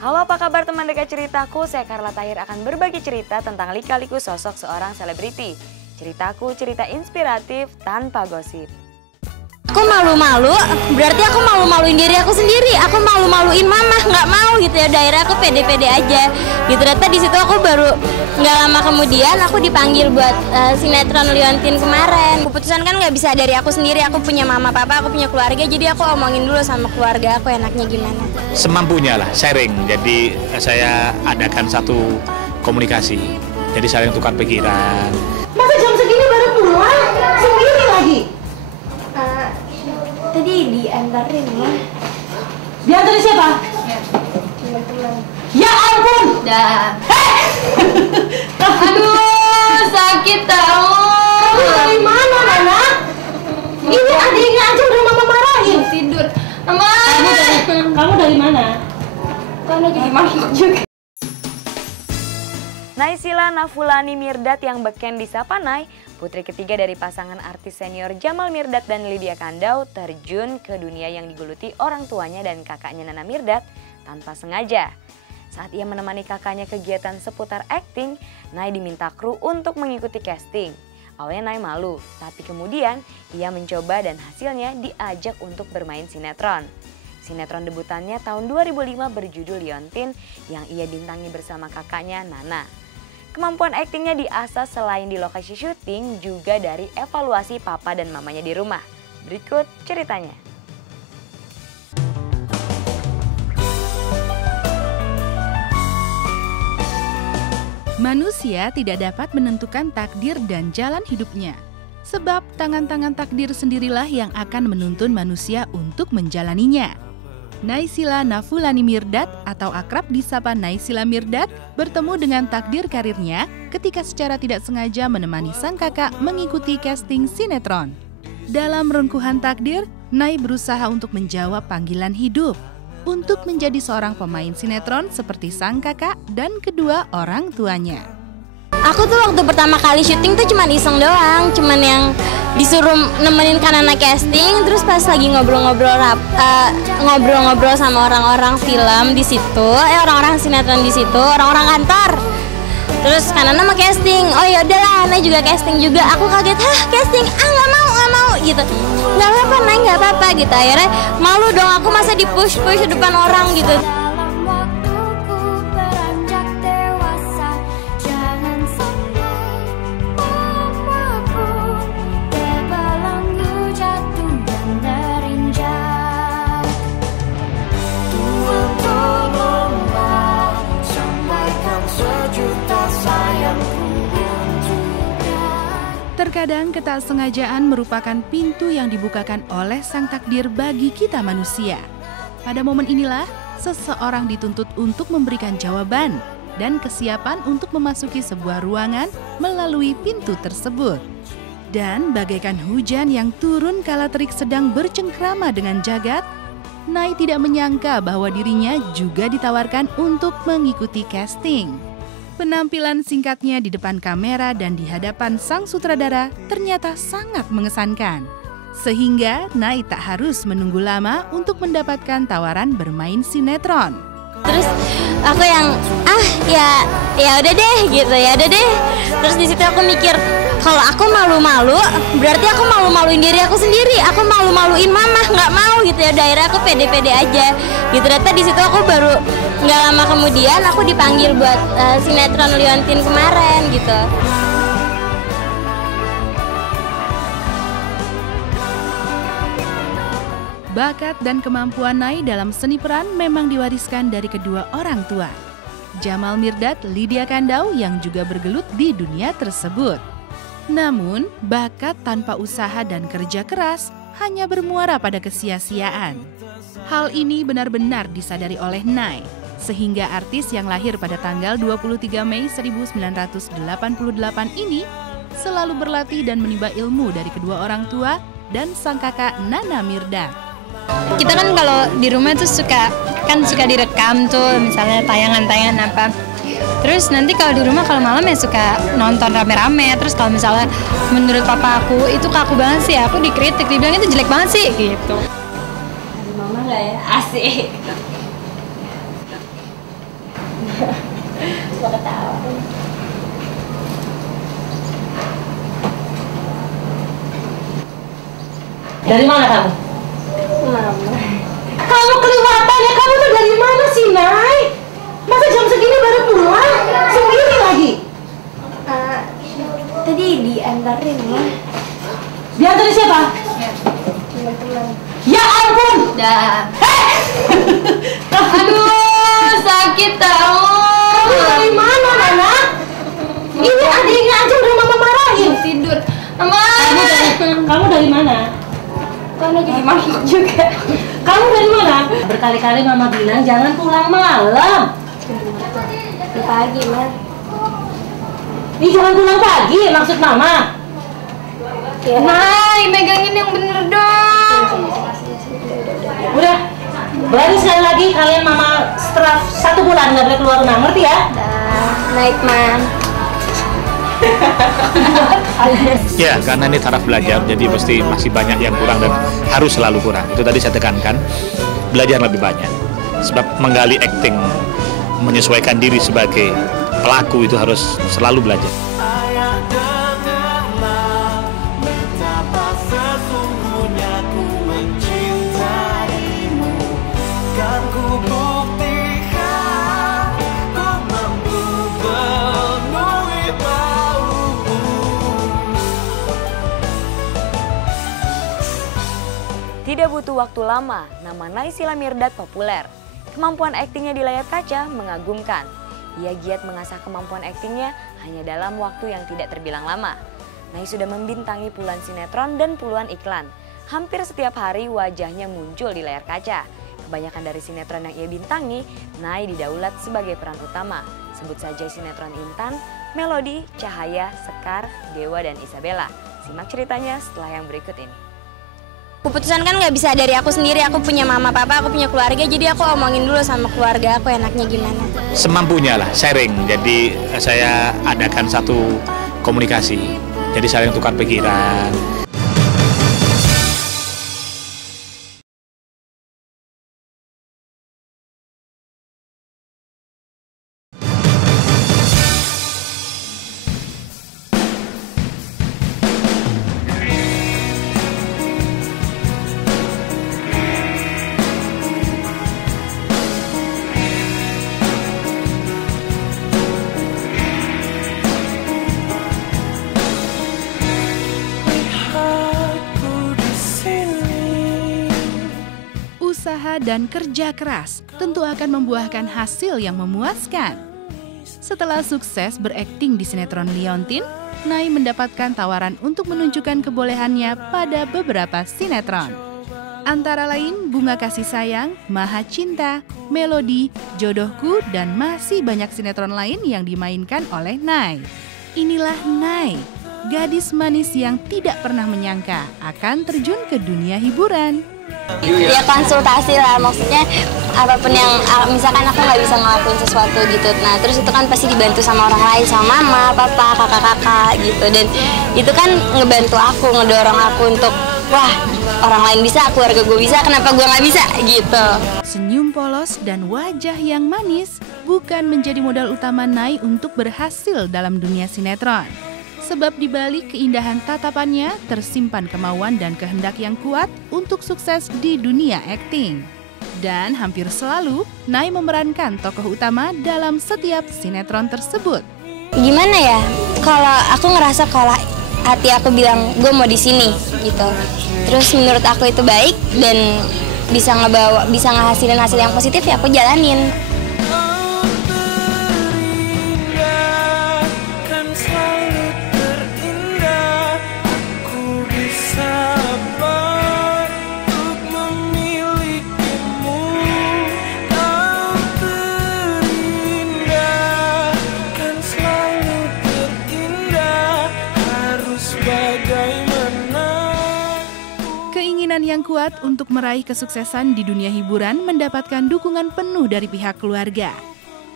Halo, apa kabar teman dekat ceritaku? Saya Carla Tahir akan berbagi cerita tentang lika-liku sosok seorang selebriti. Ceritaku cerita inspiratif tanpa gosip. Aku malu-malu, berarti aku malu-maluin diri aku sendiri. Aku malu-maluin mama, nggak mau gitu ya. Daerah aku pede-pede aja. Gitu. Ternyata di situ aku baru nggak lama kemudian aku dipanggil buat sinetron Liontin kemarin. Keputusan kan nggak bisa dari aku sendiri. Aku punya mama, papa, aku punya keluarga. Jadi aku omongin dulu sama keluarga aku enaknya gimana. Semampunya lah, sharing. Jadi saya adakan satu komunikasi. Jadi saling tukar pikiran. Masa jam segini baru pulang? Sendiri lagi? Tadi diantarin ya. Diantarin siapa? Teman-teman. Ya ampun! Dah. Aduh, sakit tahu. Kamu dari mana, Nana? Ini adiknya aja udah mama marahin. Tidur. Mama. Kamu dari mana? Kamu lagi di mana juga? Naysila Nafulani Mirdad yang beken disapa Nay, putri ketiga dari pasangan artis senior Jamal Mirdad dan Lydia Kandou, terjun ke dunia yang digeluti orang tuanya dan kakaknya Nana Mirdad tanpa sengaja. Saat ia menemani kakaknya kegiatan seputar akting, Nay diminta kru untuk mengikuti casting. Awalnya Nay malu, tapi kemudian ia mencoba dan hasilnya diajak untuk bermain sinetron. Sinetron debutannya tahun 2005 berjudul Liontin yang ia bintangi bersama kakaknya Nana. Kemampuan aktingnya diasah selain di lokasi syuting juga dari evaluasi papa dan mamanya di rumah. Berikut ceritanya. Manusia tidak dapat menentukan takdir dan jalan hidupnya. Sebab tangan-tangan takdir sendirilah yang akan menuntun manusia untuk menjalaninya. Naysila Nafulani Mirdad atau akrab disapa Naysila Mirdad bertemu dengan takdir karirnya ketika secara tidak sengaja menemani sang kakak mengikuti casting sinetron. Dalam rengkuhan takdir, Nay berusaha untuk menjawab panggilan hidup untuk menjadi seorang pemain sinetron seperti sang kakak dan kedua orang tuanya. Aku tuh waktu pertama kali syuting tuh cuman iseng doang, cuman yang disuruh nemenin Kanana casting, terus pas lagi ngobrol-ngobrol sama orang-orang film di situ, orang-orang sinetron di situ, orang-orang kantor. Terus Kanana mau casting, oh ya udahlah, Nay juga casting juga. Aku kaget, hah casting? Nggak mau gitu. Nggak apa-apa, Nay nggak apa-apa gitu. Akhirnya malu dong, aku masa di push depan orang gitu. Terkadang ketaksengajaan merupakan pintu yang dibukakan oleh sang takdir bagi kita manusia. Pada momen inilah, seseorang dituntut untuk memberikan jawaban dan kesiapan untuk memasuki sebuah ruangan melalui pintu tersebut. Dan bagaikan hujan yang turun kala terik sedang bercengkrama dengan jagat, Nay tidak menyangka bahwa dirinya juga ditawarkan untuk mengikuti casting. Penampilan singkatnya di depan kamera dan di hadapan sang sutradara ternyata sangat mengesankan. Sehingga Nay tak harus menunggu lama untuk mendapatkan tawaran bermain sinetron. Terus aku yang ya udah deh gitu, ya udah deh. Terus di situ aku mikir, kalau aku malu-malu, berarti aku malu-maluin diri aku sendiri. Aku malu-maluin mama, nggak mau gitu ya. Daerah aku pede-pede aja. Gitu. Ternyata di situ aku baru nggak lama kemudian aku dipanggil buat sinetron Liontin kemarin gitu. Bakat dan kemampuan Nay dalam seni peran memang diwariskan dari kedua orang tua, Jamal Mirdad, Lydia Kandou yang juga bergelut di dunia tersebut. Namun, bakat tanpa usaha dan kerja keras hanya bermuara pada kesia-siaan. Hal ini benar-benar disadari oleh Nay, sehingga artis yang lahir pada tanggal 23 Mei 1988 ini selalu berlatih dan menimba ilmu dari kedua orang tua dan sang kakak Nana Mirdad. Kita kan kalau di rumah tuh suka direkam tuh, misalnya tayangan-tayangan apa. Terus nanti kalau di rumah kalau malam ya suka nonton rame-rame. Terus kalau misalnya menurut papa aku itu kaku banget sih, aku dikritik, dibilang itu jelek banget sih gitu. Ada mama nggak ya? Asik. suka ketawa. Dari mana kamu? Mama. Kamu kelewatan ya, kamu tuh dari mana sih, Nay? Masa jam segini baru pulang? Sendiri lagi? Tadi diantarin, Ma. Diantarin siapa? Teman-teman. Ya ampun! Dah. Aduh, Sakit tahu. kamu dari mana, Nana? Ini adiknya aja udah mama marahin. Tidur. Mama. Kamu dari mana? Kan lagi di mangkok juga. Kamu dari mana? Berkali-kali mama bilang jangan pulang malam. Di pagi, Ma. Ini jangan pulang pagi, maksud mama. Ya. Nay, megangin yang bener dong. Udah, baru sekali lagi kalian mama setelah 1 bulan nggak boleh keluar rumah, ngerti ya? Dah. Naik, Ma. Ya, karena ini taraf belajar, jadi mesti masih banyak yang kurang dan harus selalu kurang. Itu tadi saya tekankan, belajar lebih banyak. Sebab menggali acting, menyesuaikan diri sebagai pelaku itu harus selalu belajar. Tidak butuh waktu lama, nama Naysila Mirdad populer. Kemampuan aktingnya di layar kaca mengagumkan. Ia giat mengasah kemampuan aktingnya hanya dalam waktu yang tidak terbilang lama. Nay sudah membintangi puluhan sinetron dan puluhan iklan. Hampir setiap hari wajahnya muncul di layar kaca. Kebanyakan dari sinetron yang ia bintangi, Nay didaulat sebagai peran utama. Sebut saja sinetron Intan, Melodi, Cahaya, Sekar, Dewa, dan Isabella. Simak ceritanya setelah yang berikut ini. Keputusan kan nggak bisa dari aku sendiri, aku punya mama papa, aku punya keluarga, jadi aku omongin dulu sama keluarga aku enaknya gimana. Semampunya lah, sharing. Jadi saya adakan satu komunikasi, jadi saling tukar pikiran. Usaha dan kerja keras tentu akan membuahkan hasil yang memuaskan. Setelah sukses berakting di sinetron Liontin, Nay mendapatkan tawaran untuk menunjukkan kebolehannya pada beberapa sinetron. Antara lain Bunga Kasih Sayang, Maha Cinta, Melodi, Jodohku, dan masih banyak sinetron lain yang dimainkan oleh Nay. Inilah Nay, gadis manis yang tidak pernah menyangka akan terjun ke dunia hiburan. Ya konsultasi lah, maksudnya apapun yang misalkan aku nggak bisa ngelakuin sesuatu gitu, nah terus itu kan pasti dibantu sama orang lain, sama mama, papa, kakak-kakak gitu, dan itu kan ngebantu aku, ngedorong aku untuk wah orang lain bisa, keluarga gue bisa, kenapa gue nggak bisa gitu. Senyum polos dan wajah yang manis bukan menjadi modal utama Nay untuk berhasil dalam dunia sinetron. Sebab di balik keindahan tatapannya tersimpan kemauan dan kehendak yang kuat untuk sukses di dunia akting. Dan hampir selalu Nay memerankan tokoh utama dalam setiap sinetron tersebut. Gimana ya? Kalau aku ngerasa kalau hati aku bilang gue mau di sini gitu. Terus menurut aku itu baik dan bisa ngehasilin hasil yang positif, ya aku jalanin. Keinginan yang kuat untuk meraih kesuksesan di dunia hiburan mendapatkan dukungan penuh dari pihak keluarga.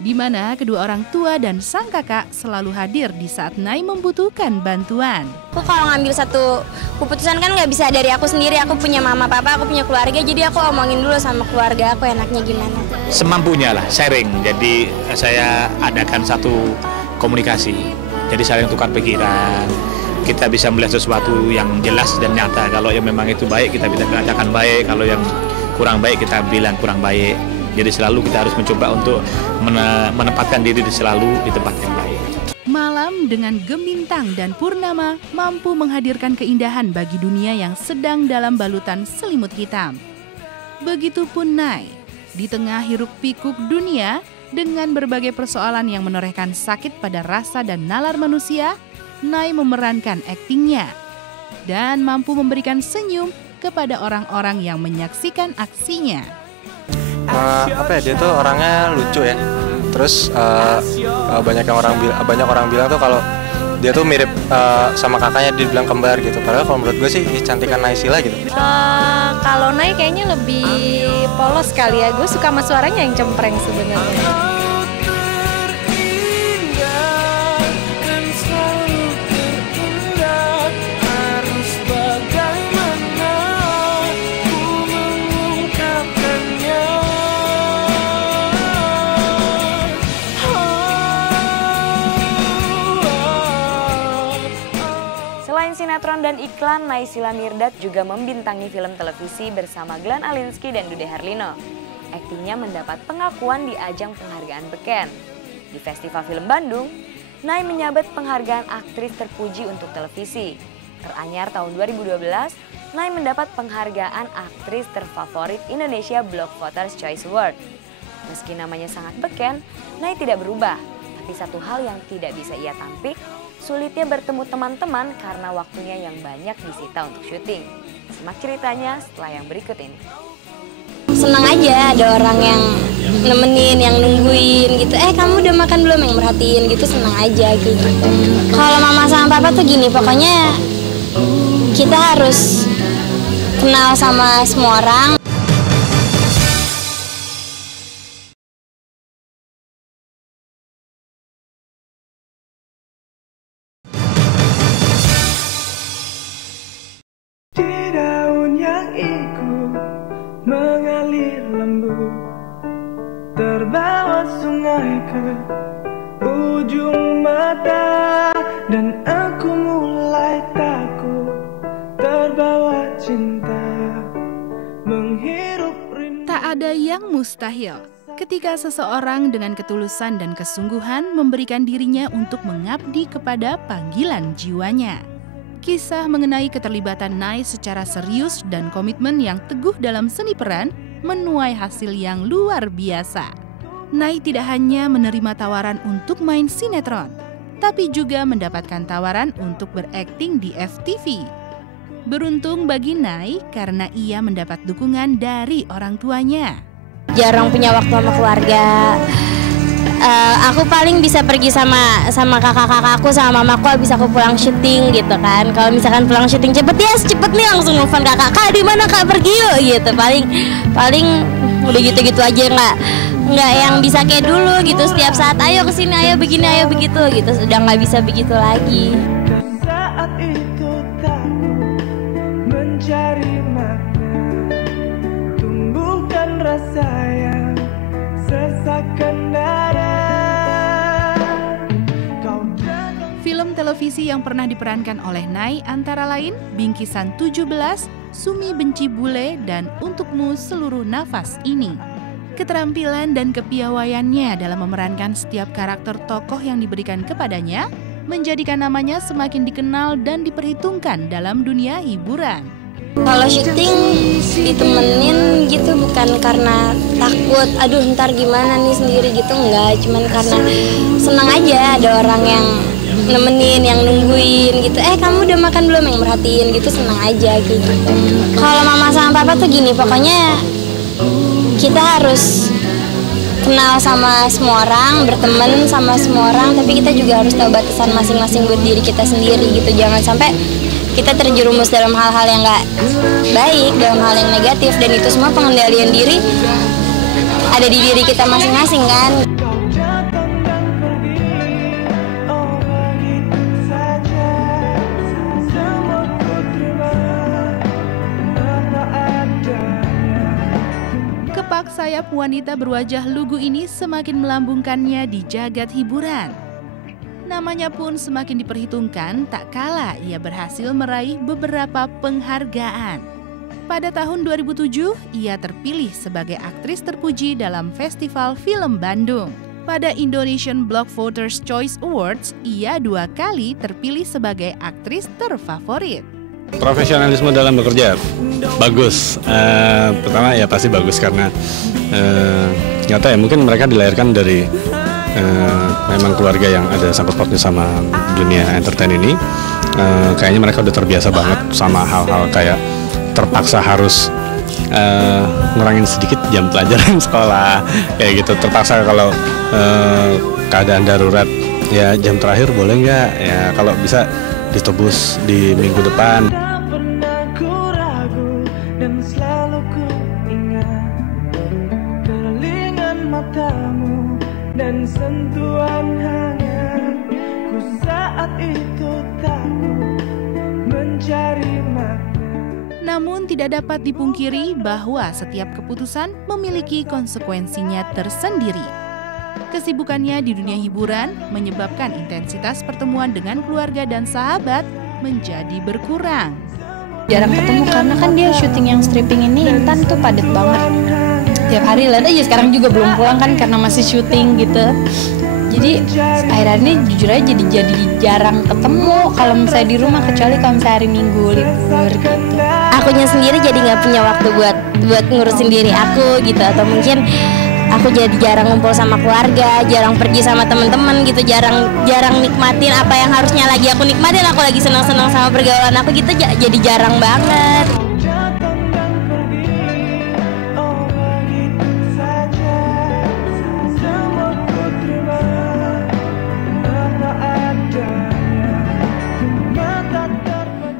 di mana kedua orang tua dan sang kakak selalu hadir di saat Nai membutuhkan bantuan. Aku kalau ngambil satu keputusan kan nggak bisa dari aku sendiri, aku punya mama papa, aku punya keluarga, jadi aku omongin dulu sama keluarga aku enaknya gimana. Semampunya lah, sharing. Jadi saya adakan satu komunikasi, jadi saling tukar pikiran. Kita bisa melihat sesuatu yang jelas dan nyata. Kalau yang memang itu baik, kita bisa katakan baik. Kalau yang kurang baik, kita bilang kurang baik. Jadi selalu kita harus mencoba untuk menempatkan diri selalu di tempat yang baik. Malam dengan gemintang dan purnama mampu menghadirkan keindahan bagi dunia yang sedang dalam balutan selimut hitam. Begitupun Nai, di tengah hiruk pikuk dunia dengan berbagai persoalan yang menorehkan sakit pada rasa dan nalar manusia, Nai memerankan aktingnya dan mampu memberikan senyum kepada orang-orang yang menyaksikan aksinya. Dia tuh orangnya lucu ya. Terus banyak orang bilang tuh kalau dia tuh mirip sama kakaknya, dia bilang kembar gitu. Padahal kalau menurut gue sih cantikan Naysila gitu. Kalau Nai kayaknya lebih polos kali ya. Gue suka sama suaranya yang cempreng sebenarnya. Sinetron dan iklan, Naysila Mirdad juga membintangi film televisi bersama Glenn Alinsky dan Dude Herlino. Aktingnya mendapat pengakuan di ajang penghargaan Beken. Di Festival Film Bandung, Nai menyabet penghargaan aktris terpuji untuk televisi. Teranyar tahun 2012, Nai mendapat penghargaan aktris terfavorit Indonesia Block Voters Choice Award. Meski namanya sangat beken, Nai tidak berubah. Tapi satu hal yang tidak bisa ia tampik, sulitnya bertemu teman-teman karena waktunya yang banyak disita untuk syuting. Simak ceritanya setelah yang berikut ini. Senang aja ada orang yang nemenin, yang nungguin gitu. Kamu udah makan belum, yang merhatiin gitu, senang aja kayak gitu. Kalau mama sama papa tuh gini, pokoknya kita harus kenal sama semua orang. Mengalir lembut, terbawa sungai ke ujung mata, dan aku mulai takut, terbawa cinta, menghirup rindu. Tak ada yang mustahil ketika seseorang dengan ketulusan dan kesungguhan memberikan dirinya untuk mengabdi kepada panggilan jiwanya. Kisah mengenai keterlibatan Nai secara serius dan komitmen yang teguh dalam seni peran menuai hasil yang luar biasa. Nai tidak hanya menerima tawaran untuk main sinetron, tapi juga mendapatkan tawaran untuk berakting di FTV. Beruntung bagi Nai karena ia mendapat dukungan dari orang tuanya. Jarang punya waktu sama keluarga. Aku paling bisa pergi sama kakak-kakakku, sama mamaku habis aku pulang syuting gitu kan. Kalau misalkan pulang syuting cepet nih langsung nelfon kakak di mana kak, pergi yuk gitu. Paling udah gitu-gitu aja, nggak yang bisa kayak dulu gitu setiap saat ayo kesini, ayo begini, ayo begitu gitu. Sudah nggak bisa begitu lagi. Saat itu takut mencari makna, tumbuhkan rasa yang sesakkan dada. Film televisi yang pernah diperankan oleh Nai antara lain Bingkisan 17, Sumi Benci Bule, dan Untukmu Seluruh Nafas Ini. Keterampilan dan kepiawaiannya dalam memerankan setiap karakter tokoh yang diberikan kepadanya menjadikan namanya semakin dikenal dan diperhitungkan dalam dunia hiburan. Kalau syuting ditemenin gitu bukan karena takut, aduh ntar gimana nih sendiri gitu, enggak. Cuman karena senang aja ada orang yang nemenin, yang nungguin gitu. Kamu udah makan belum, yang merhatiin gitu, senang aja kayak gitu. Kalau mama sama papa tuh gini, pokoknya kita harus kenal sama semua orang, berteman sama semua orang, tapi kita juga harus tahu batasan masing-masing buat diri kita sendiri gitu. Jangan sampai kita terjerumus dalam hal-hal yang nggak baik, dalam hal yang negatif, dan itu semua pengendalian diri ada di diri kita masing-masing kan. sayap wanita berwajah lugu ini semakin melambungkannya di jagat hiburan. Namanya pun semakin diperhitungkan, tak kalah ia berhasil meraih beberapa penghargaan. Pada tahun 2007, ia terpilih sebagai aktris terpuji dalam Festival Film Bandung. Pada Indonesian Block Voters Choice Awards, ia 2 kali terpilih sebagai aktris terfavorit. Profesionalisme dalam bekerja bagus. Pertama ya pasti bagus karena nggak tahu ya, mungkin mereka dilahirkan dari memang keluarga yang ada sangkut pautnya sama dunia entertain ini. Kayaknya mereka udah terbiasa banget sama hal-hal kayak terpaksa harus ngurangin sedikit jam pelajaran sekolah kayak gitu. Terpaksa kalau keadaan darurat ya jam terakhir boleh nggak ya, kalau bisa ditebus di minggu depan. Tak pernah ku ragu dan selalu ku ingat kelilingan matamu dan sentuhan hangat. Ku saat itu takut mencari makna. Namun tidak dapat dipungkiri bahwa setiap keputusan memiliki konsekuensinya tersendiri. Kesibukannya di dunia hiburan menyebabkan intensitas pertemuan dengan keluarga dan sahabat menjadi berkurang. Jarang ketemu karena kan dia syuting yang stripping ini Intan tuh padat banget. Tiap hari lihat aja, sekarang juga belum pulang kan karena masih syuting gitu. Jadi akhir-akhir ini jujur aja jadi jarang ketemu kalau misalnya di rumah, kecuali kalau misalnya hari Minggu libur gitu. Akunya sendiri jadi nggak punya waktu buat ngurusin diri aku gitu, atau mungkin aku jadi jarang ngumpul sama keluarga, jarang pergi sama teman-teman gitu, jarang nikmatin apa yang harusnya lagi aku nikmatin. Aku lagi senang-senang sama pergaulan aku gitu, jadi jarang banget.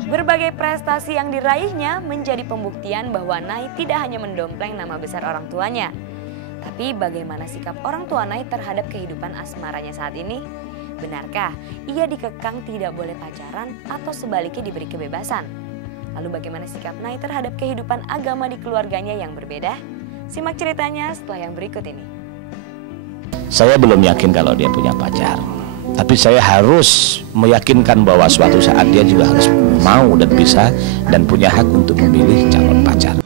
Berbagai prestasi yang diraihnya menjadi pembuktian bahwa Nai tidak hanya mendompleng nama besar orang tuanya. Tapi bagaimana sikap orang tua Nai terhadap kehidupan asmaranya saat ini? Benarkah ia dikekang tidak boleh pacaran atau sebaliknya diberi kebebasan? Lalu bagaimana sikap Nai terhadap kehidupan agama di keluarganya yang berbeda? Simak ceritanya setelah yang berikut ini. Saya belum yakin kalau dia punya pacar. Tapi saya harus meyakinkan bahwa suatu saat dia juga harus mau dan bisa dan punya hak untuk memilih calon pacar.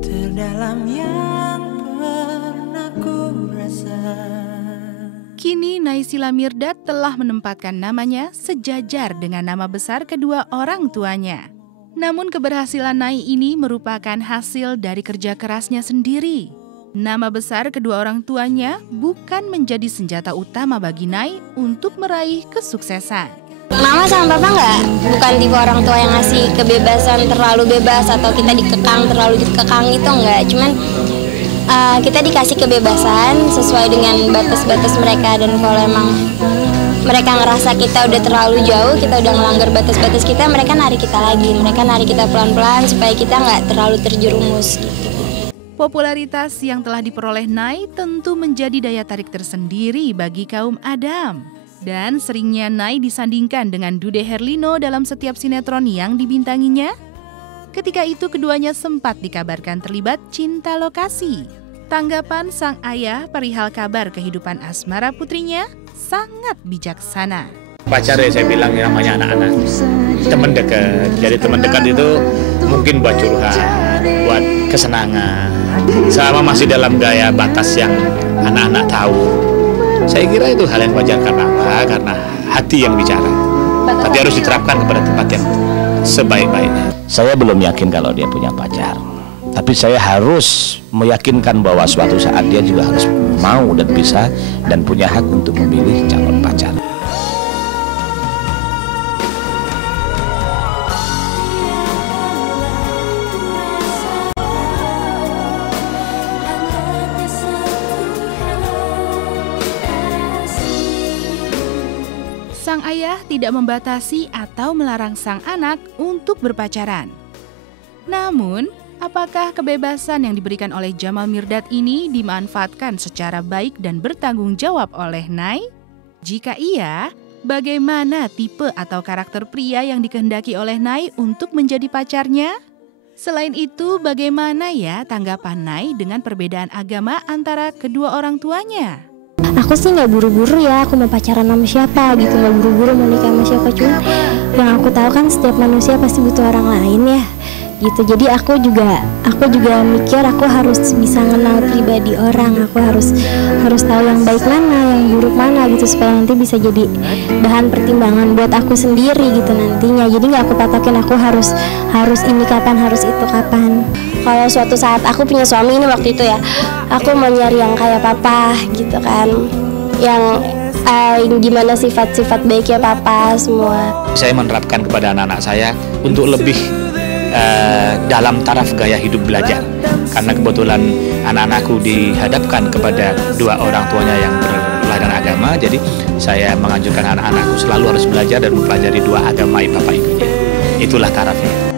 Terdalam yang pernah ku rasa. Kini Naysila Mirdad telah menempatkan namanya sejajar dengan nama besar kedua orang tuanya. Namun keberhasilan Nai ini merupakan hasil dari kerja kerasnya sendiri. Nama besar kedua orang tuanya bukan menjadi senjata utama bagi Nai untuk meraih kesuksesan. Mama sama papa bukan tipe orang tua yang ngasih kebebasan terlalu bebas atau kita terlalu dikekang itu enggak. Cuman kita dikasih kebebasan sesuai dengan batas-batas mereka, dan kalau emang mereka ngerasa kita udah terlalu jauh, kita udah ngelanggar batas-batas kita, mereka narik kita lagi, mereka narik kita pelan-pelan supaya kita nggak terlalu terjerumus gitu. Popularitas yang telah diperoleh Nai tentu menjadi daya tarik tersendiri bagi kaum Adam. Dan seringnya Nai disandingkan dengan Dude Herlino dalam setiap sinetron yang dibintanginya. Ketika itu keduanya sempat dikabarkan terlibat cinta lokasi. Tanggapan sang ayah perihal kabar kehidupan asmara putrinya sangat bijaksana. Pacar ya saya bilang namanya anak-anak, teman dekat. Jadi teman dekat itu mungkin buat curhat, buat kesenangan. Selama masih dalam gaya batas yang anak-anak tahu. Saya kira itu hal yang wajar karena apa? Karena hati yang bicara. Tapi harus diterapkan kepada tempat yang sebaik-baiknya. Saya belum yakin kalau dia punya pacar. Tapi saya harus meyakinkan bahwa suatu saat dia juga harus mau dan bisa dan punya hak untuk memilih calon pacar. Sang ayah tidak membatasi atau melarang sang anak untuk berpacaran. Namun, apakah kebebasan yang diberikan oleh Jamal Mirdad ini dimanfaatkan secara baik dan bertanggung jawab oleh Nay? Jika iya, bagaimana tipe atau karakter pria yang dikehendaki oleh Nay untuk menjadi pacarnya? Selain itu, bagaimana ya tanggapan Nay dengan perbedaan agama antara kedua orang tuanya? Aku sih nggak buru-buru ya, aku mau pacaran sama siapa gitu, nggak buru-buru mau nikah sama siapa. Cuma yang aku tahu kan setiap manusia pasti butuh orang lain ya gitu. Jadi aku juga mikir aku harus bisa kenal pribadi orang, aku harus tahu yang baik mana, yang buruk mana gitu, supaya nanti bisa jadi bahan pertimbangan buat aku sendiri gitu nantinya. Jadi nggak aku patokin aku harus ini kapan, harus itu kapan. Kalau suatu saat aku punya suami ini waktu itu ya, aku mau nyari yang kayak papa gitu kan, yang gimana sifat-sifat baiknya papa semua. Saya menerapkan kepada anak-anak saya untuk lebih dalam taraf gaya hidup belajar, karena kebetulan anak-anakku dihadapkan kepada dua orang tuanya yang berlainan agama. Jadi saya menganjurkan anak-anakku selalu harus belajar dan mempelajari dua agama bapak ibunya. Itulah tarafnya.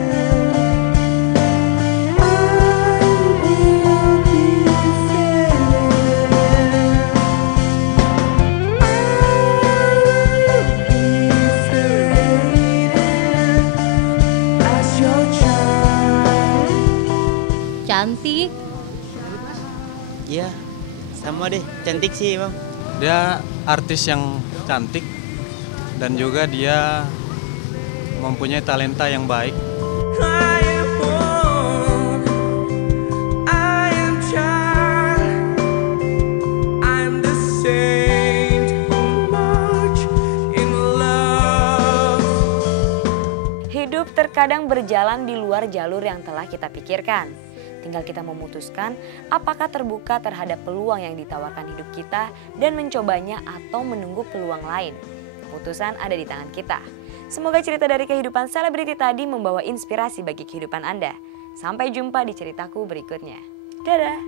Cantik. Iya, sama deh, cantik sih bang. Dia artis yang cantik dan juga dia mempunyai talenta yang baik. Hidup terkadang berjalan di luar jalur yang telah kita pikirkan. Tinggal kita memutuskan apakah terbuka terhadap peluang yang ditawarkan hidup kita dan mencobanya atau menunggu peluang lain. Keputusan ada di tangan kita. Semoga cerita dari kehidupan selebriti tadi membawa inspirasi bagi kehidupan Anda. Sampai jumpa di ceritaku berikutnya. Dadah!